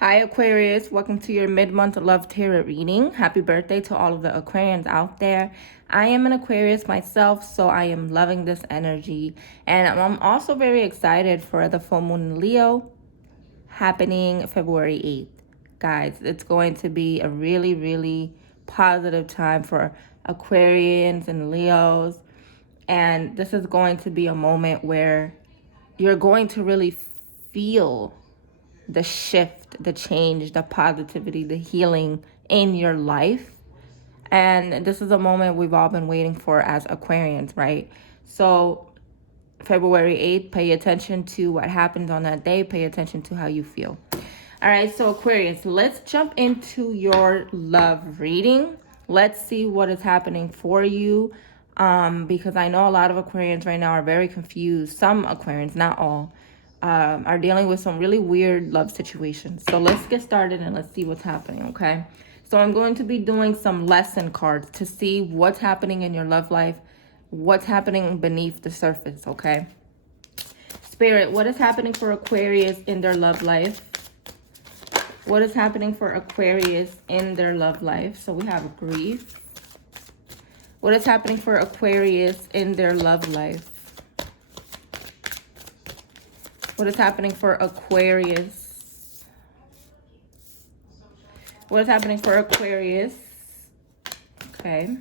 Hi Aquarius, welcome to your mid-month love tarot reading. Happy birthday to all of the Aquarians out there. I am an Aquarius myself, so I am loving this energy. And I'm also very excited for the full moon in Leo happening February 8th. Guys, it's going to be a really, really positive time for Aquarians and Leos. And this is going to be a moment where you're going to really feel the shift, the change, the positivity, the healing in your life. And this is a moment we've all been waiting for as Aquarians, right? So February 8th, pay attention to what happens on that day. Pay attention to how you feel. All right, so Aquarius, let's jump into your love reading. Let's see what is happening for you. Because I know a lot of Aquarians right now are very confused. Some Aquarians, not all, are dealing with some really weird love situations. So let's get started and let's see what's happening, okay? So I'm going to be doing some lesson cards to see what's happening in your love life, what's happening beneath the surface, okay? Spirit, what is happening for Aquarius in their love life? What is happening for Aquarius in their love life? So we have grief. What is happening for Aquarius in their love life? What is happening for Aquarius? What is happening for Aquarius? Okay.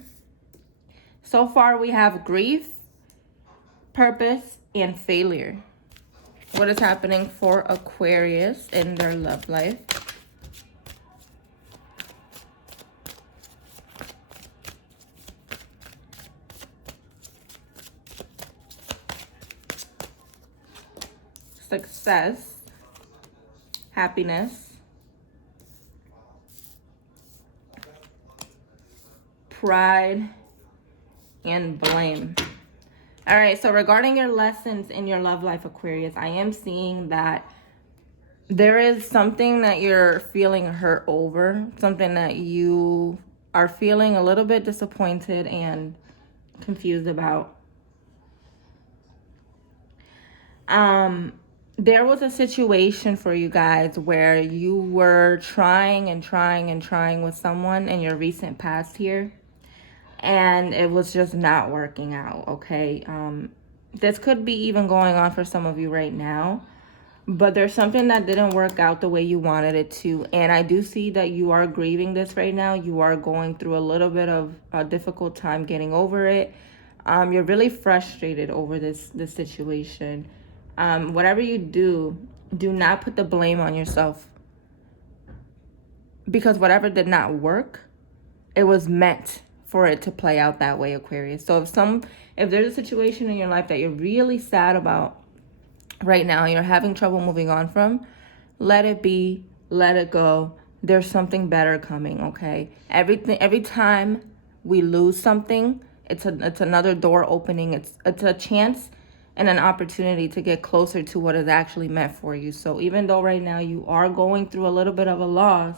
So far we have grief, purpose, and failure. What is happening for Aquarius in their love life? Success, happiness, pride, and blame. All right, so regarding your lessons in your love life, Aquarius, I am seeing that there is something that you're feeling hurt over, something that you are feeling a little bit disappointed and confused about. There was a situation for you guys where you were trying with someone in your recent past here, and it was just not working out, okay? This could be even going on for some of you right now, but there's something that didn't work out the way you wanted it to, and I do see that you are grieving this right now. You are going through a little bit of a difficult time getting over it. You're really frustrated over this situation. Whatever you do not put the blame on yourself, because whatever did not work, it was meant for it to play out that way, Aquarius. So if there's a situation in your life that you're really sad about right now, you're having trouble moving on from, let it be, let it go. There's something better coming, okay? Every time we lose something, it's another door opening. It's a chance and an opportunity to get closer to what is actually meant for you. So even though right now you are going through a little bit of a loss,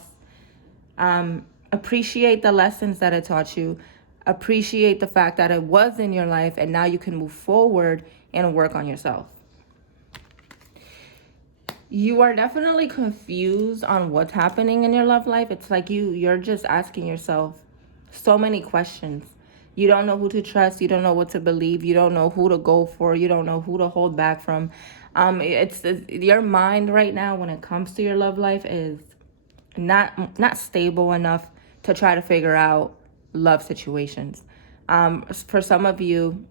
appreciate the lessons that it taught you. Appreciate the fact that it was in your life, and now you can move forward and work on yourself. You are definitely confused on what's happening in your love life. It's like you're just asking yourself so many questions. You don't know who to trust. You don't know what to believe. You don't know who to go for. You don't know who to hold back from. It's your mind right now when it comes to your love life is not stable enough to try to figure out love situations. For some of you,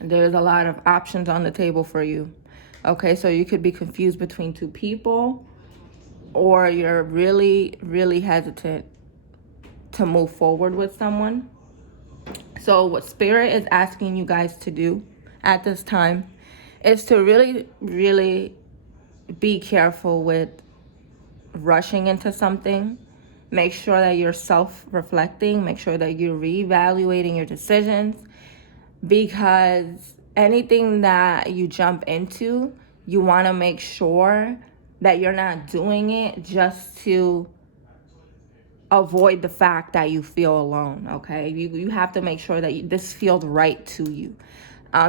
there's a lot of options on the table for you. Okay, so you could be confused between two people, or you're really, really hesitant to move forward with someone. So what Spirit is asking you guys to do at this time is to really, really be careful with rushing into something. Make sure that you're self-reflecting. Make sure that you're reevaluating your decisions, because anything that you jump into, you want to make sure that you're not doing it just to avoid the fact that you feel alone, okay? You have to make sure that this feels right to you.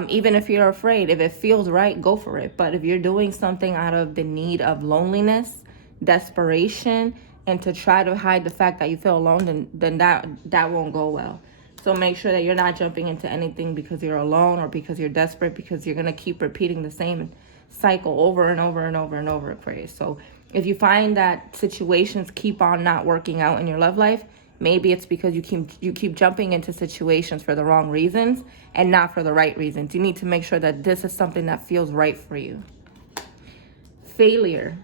Even if you're afraid, if it feels right, go for it. But if you're doing something out of the need of loneliness, desperation and to try to hide the fact that you feel alone, then that won't go well. So make sure that you're not jumping into anything because you're alone or because you're desperate, because you're going to keep repeating the same cycle over and over and over and over, Aquarius. So if you find that situations keep on not working out in your love life, maybe it's because you keep jumping into situations for the wrong reasons and not for the right reasons. You need to make sure that this is something that feels right for you. Failure.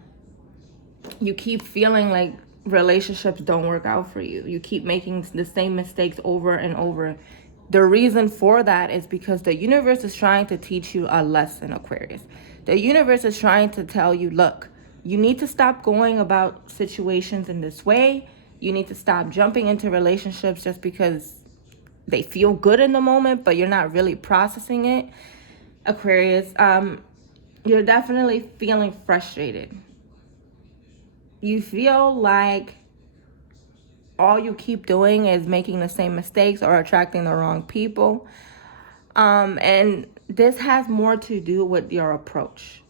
You keep feeling like relationships don't work out for you. You keep making the same mistakes over and over. The reason for that is because the universe is trying to teach you a lesson, Aquarius. The universe is trying to tell you, look, you need to stop going about situations in this way. You need to stop jumping into relationships just because they feel good in the moment, but you're not really processing it. Aquarius, you're definitely feeling frustrated. You feel like all you keep doing is making the same mistakes or attracting the wrong people. And this has more to do with your approach.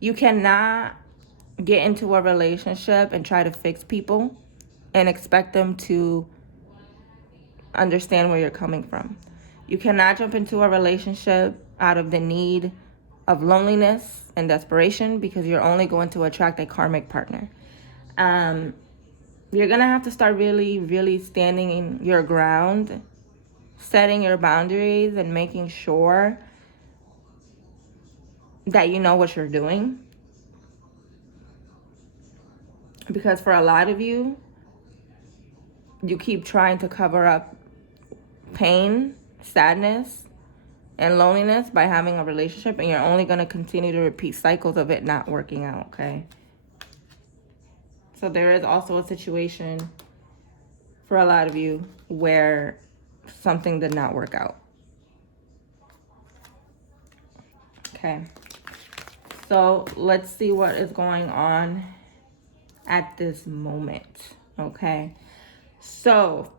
You cannot get into a relationship and try to fix people and expect them to understand where you're coming from. You cannot jump into a relationship out of the need of loneliness and desperation, because you're only going to attract a karmic partner. You're going to have to start really, really standing in your ground, setting your boundaries and making sure that you know what you're doing. Because for a lot of you, you keep trying to cover up pain, sadness, and loneliness by having a relationship, and you're only going to continue to repeat cycles of it not working out, okay? So there is also a situation for a lot of you where something did not work out. Okay. So let's see what is going on at this moment, okay? So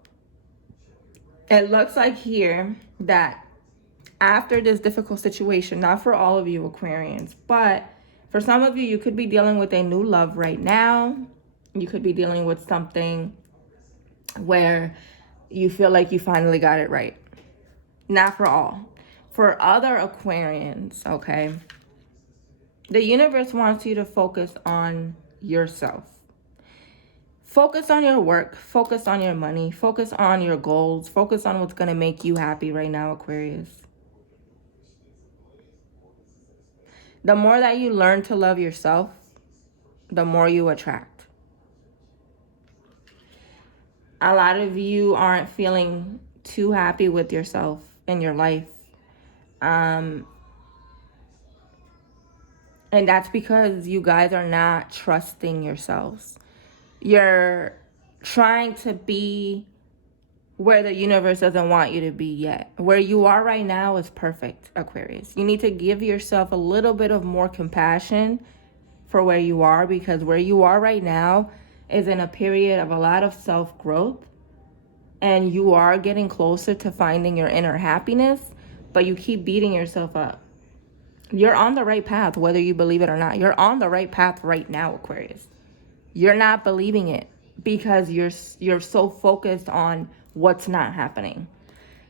it looks like here that after this difficult situation, not for all of you Aquarians, but for some of you, you could be dealing with a new love right now. You could be dealing with something where you feel like you finally got it right. Not for all. For other Aquarians, okay, the universe wants you to focus on yourself. Focus on your work. Focus on your money. Focus on your goals. Focus on what's going to make you happy right now, Aquarius. The more that you learn to love yourself, the more you attract. A lot of you aren't feeling too happy with yourself in your life. And that's because you guys are not trusting yourselves. You're trying to be where the universe doesn't want you to be yet. Where you are right now is perfect, Aquarius. You need to give yourself a little bit of more compassion for where you are, because where you are right now is in a period of a lot of self-growth, and you are getting closer to finding your inner happiness, but you keep beating yourself up. You're on the right path, whether you believe it or not. You're on the right path right now, Aquarius. You're not believing it because you're so focused on what's not happening.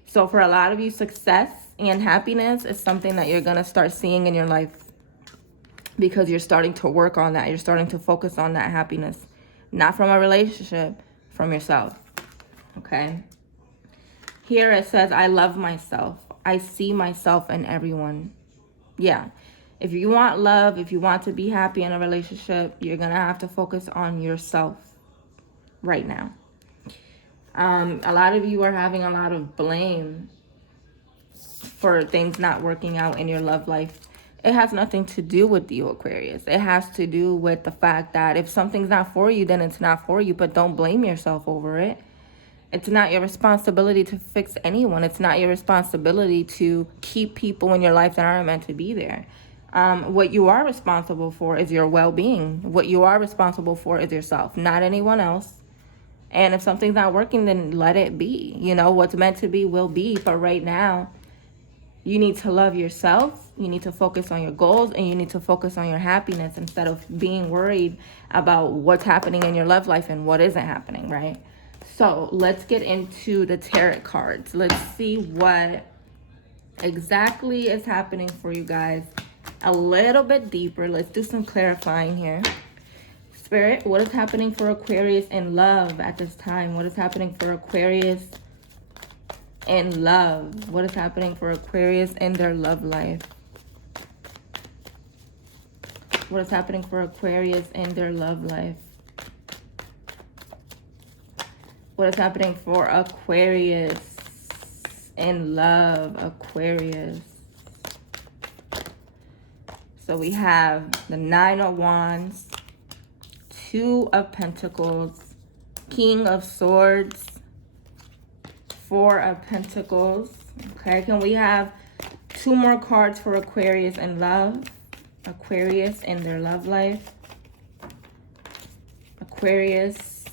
So for a lot of you, success and happiness is something that you're going to start seeing in your life, because you're starting to work on that. You're starting to focus on that happiness, not from a relationship, from yourself. Okay. Here it says, I love myself. I see myself in everyone. Yeah. If you want love, if you want to be happy in a relationship, you're going to have to focus on yourself right now. A lot of you are having a lot of blame for things not working out in your love life. It has nothing to do with you, Aquarius. It has to do with the fact that if something's not for you, then it's not for you. But don't blame yourself over it. It's not your responsibility to fix anyone. It's not your responsibility to keep people in your life that aren't meant to be there. What you are responsible for is your well-being. What you are responsible for is yourself, not anyone else. And if something's not working, then let it be. You know, what's meant to be will be. But right now, You need to love yourself. You need to focus on your goals, and you need to focus on your happiness instead of being worried about what's happening in your love life and what isn't happening, right? So let's get into the tarot cards. Let's see what exactly is happening for you guys a little bit deeper. Let's do some clarifying here. Spirit, what is happening for Aquarius in love at this time? What is happening for Aquarius in love? What is happening for Aquarius in their love life? What is happening for Aquarius in their love life? What is happening for Aquarius in love? Aquarius. So we have the Nine of Wands, Two of Pentacles, King of Swords, Four of Pentacles. Okay, can we have two more cards for Aquarius in love? Aquarius in their love life. Aquarius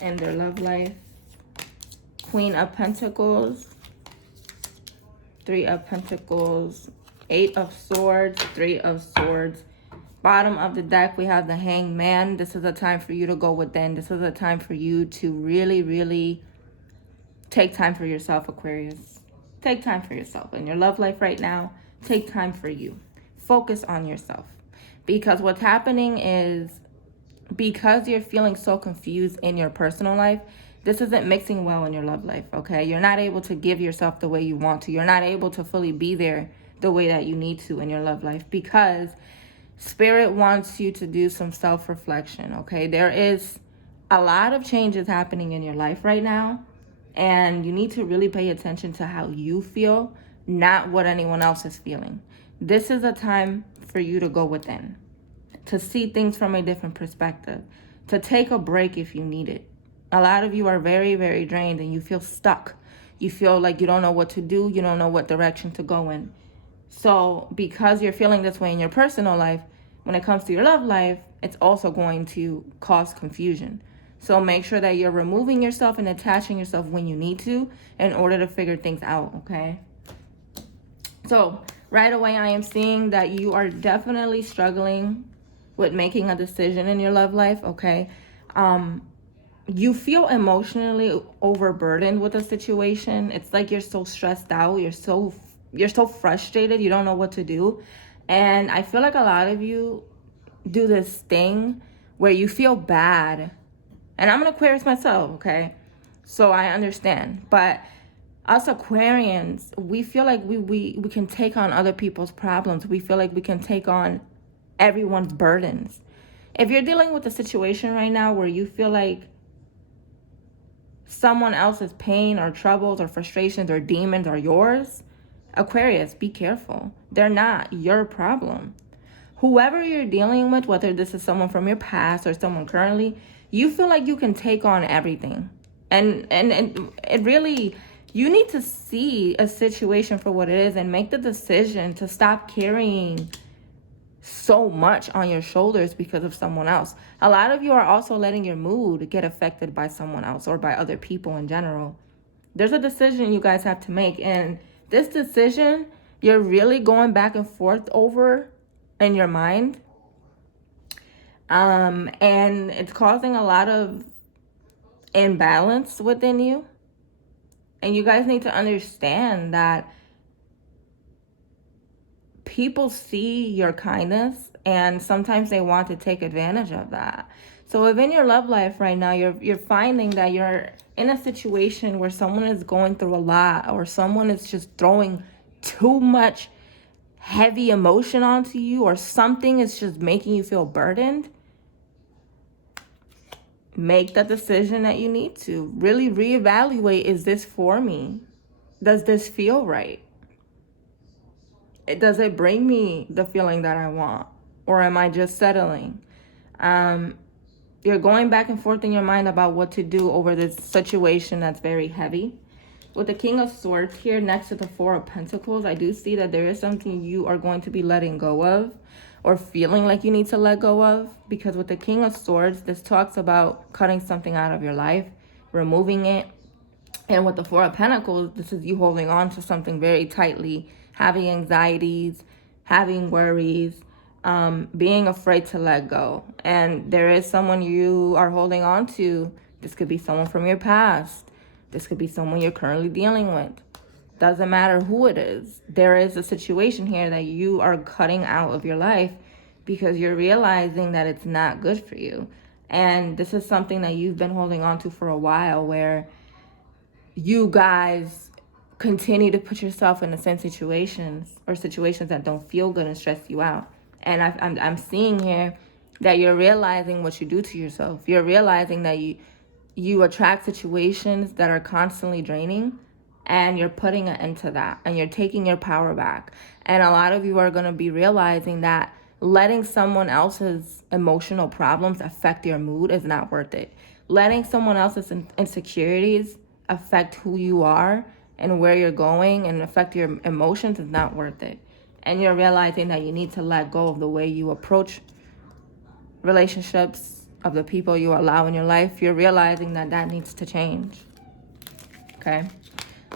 in their love life. Queen of Pentacles, Three of Pentacles, Eight of Swords, Three of Swords. Bottom of the deck, we have the Hanged Man. This is a time for you to go within. This is a time for you to really, really take time for yourself, Aquarius. Take time for yourself. In your love life right now, take time for you. Focus on yourself. Because what's happening is, because you're feeling so confused in your personal life, this isn't mixing well in your love life, okay? You're not able to give yourself the way you want to. You're not able to fully be there the way that you need to in your love life, because Spirit wants you to do some self-reflection, okay? There is a lot of changes happening in your life right now, and you need to really pay attention to how you feel, not what anyone else is feeling. This is a time for you to go within, to see things from a different perspective, to take a break if you need it. A lot of you are very, very drained and you feel stuck. You feel like you don't know what to do. You don't know what direction to go in. So because you're feeling this way in your personal life, when it comes to your love life, it's also going to cause confusion. So make sure that you're removing yourself and attaching yourself when you need to in order to figure things out, okay? So right away, I am seeing that you are definitely struggling with making a decision in your love life, okay? You feel emotionally overburdened with a situation. It's like you're so stressed out. You're so frustrated. You don't know what to do. And I feel like a lot of you do this thing where you feel bad. And I'm an Aquarius myself, okay? So I understand. But us Aquarians, we feel like we can take on other people's problems. We feel like we can take on everyone's burdens. If you're dealing with a situation right now where you feel like someone else's pain or troubles or frustrations or demons are yours, Aquarius, be careful. They're not your problem. Whoever you're dealing with, whether this is someone from your past or someone currently, you feel like you can take on everything. And it really, you need to see a situation for what it is and make the decision to stop carrying so much on your shoulders because of someone else. A lot of you are also letting your mood get affected by someone else or by other people in general. There's a decision you guys have to make, and this decision you're really going back and forth over in your mind, and it's causing a lot of imbalance within you. And you guys need to understand that people see your kindness and sometimes they want to take advantage of that. So if in your love life right now you're finding that you're in a situation where someone is going through a lot, or someone is just throwing too much heavy emotion onto you, or something is just making you feel burdened, make the decision that you need to. Really reevaluate, is this for me? Does this feel right? Does it bring me the feeling that I want? Or am I just settling? You're going back and forth in your mind about what to do over this situation that's very heavy. With the King of Swords here next to the Four of Pentacles, I do see that there is something you are going to be letting go of, or feeling like you need to let go of. Because with the King of Swords, this talks about cutting something out of your life, removing it. And with the Four of Pentacles, this is you holding on to something very tightly, having anxieties, having worries, being afraid to let go. And there is someone you are holding on to. This could be someone from your past. This could be someone you're currently dealing with. Doesn't matter who it is. There is a situation here that you are cutting out of your life because you're realizing that it's not good for you. And this is something that you've been holding on to for a while, where you guys continue to put yourself in the same situations, or situations that don't feel good and stress you out. And I'm seeing here that you're realizing what you do to yourself. You're realizing that you attract situations that are constantly draining, and you're putting an end to that, and you're taking your power back. And a lot of you are going to be realizing that letting someone else's emotional problems affect your mood is not worth it. Letting someone else's insecurities affect who you are and where you're going and affect your emotions is not worth it. And you're realizing that you need to let go of the way you approach relationships, of the people you allow in your life. You're realizing that that needs to change. Okay,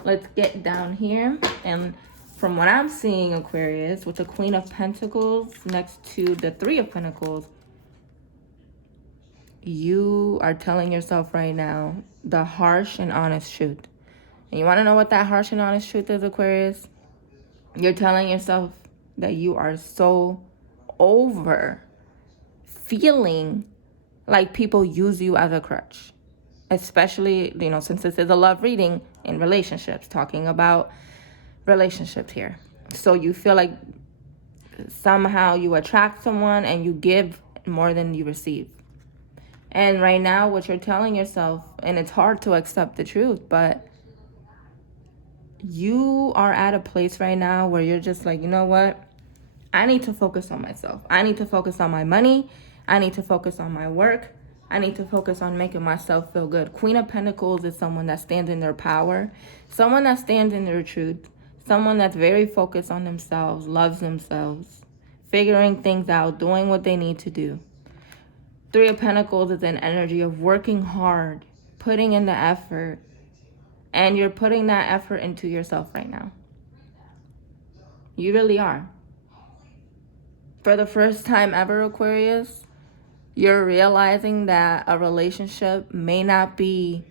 let's get down here. And from what I'm seeing, Aquarius, with the Queen of Pentacles next to the Three of Pentacles, you are telling yourself right now the harsh and honest truth. And you want to know what that harsh and honest truth is, Aquarius? You're telling yourself that you are so over feeling like people use you as a crutch. Especially, since this is a love reading in relationships, talking about relationships here. So you feel like somehow you attract someone and you give more than you receive. And right now, what you're telling yourself, and it's hard to accept the truth, but you are at a place right now where you're just like, you know what? I need to focus on myself. I need to focus on my money. I need to focus on my work. I need to focus on making myself feel good. Queen of Pentacles is someone that stands in their power, someone that stands in their truth, someone that's very focused on themselves, loves themselves, figuring things out, doing what they need to do. Three of Pentacles is an energy of working hard, putting in the effort, and you're putting that effort into yourself right now. You really are. For the first time ever, Aquarius, you're realizing that a relationship may not be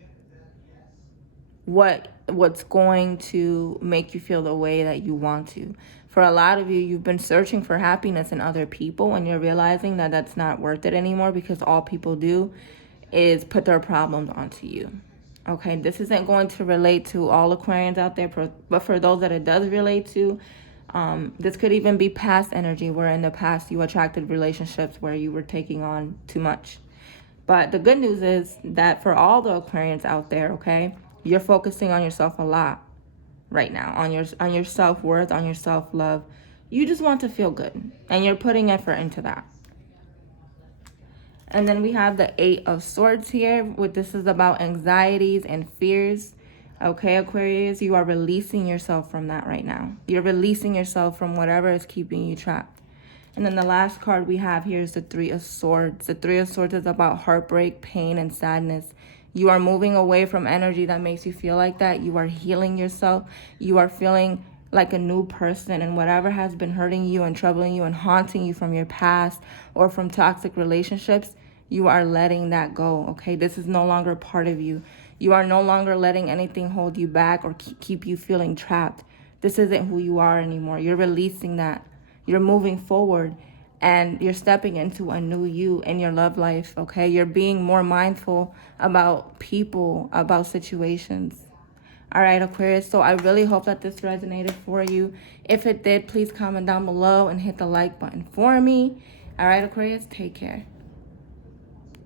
what's going to make you feel the way that you want to. For a lot of you, you've been searching for happiness in other people, and you're realizing that that's not worth it anymore, because all people do is put their problems onto you. Okay, this isn't going to relate to all Aquarians out there, but for those that it does relate to, this could even be past energy, where in the past you attracted relationships where you were taking on too much. But the good news is that for all the Aquarians out there, okay, you're focusing on yourself a lot right now, on your self-worth, on your self-love. You just want to feel good, and you're putting effort into that. And then we have the Eight of Swords here, which this is about anxieties and fears. Okay, Aquarius, you are releasing yourself from that right now. You're releasing yourself from whatever is keeping you trapped. And then the last card we have here is the Three of Swords. The Three of Swords is about heartbreak, pain, and sadness. You are moving away from energy that makes you feel like that. You are healing yourself. You are feeling like a new person, and whatever has been hurting you and troubling you and haunting you from your past or from toxic relationships, you are letting that go, okay? This is no longer part of you. You are no longer letting anything hold you back or keep you feeling trapped. This isn't who you are anymore. You're releasing that. You're moving forward, and you're stepping into a new you in your love life, okay? You're being more mindful about people, about situations. All right, Aquarius, so I really hope that this resonated for you. If it did, please comment down below and hit the like button for me. All right, Aquarius, take care.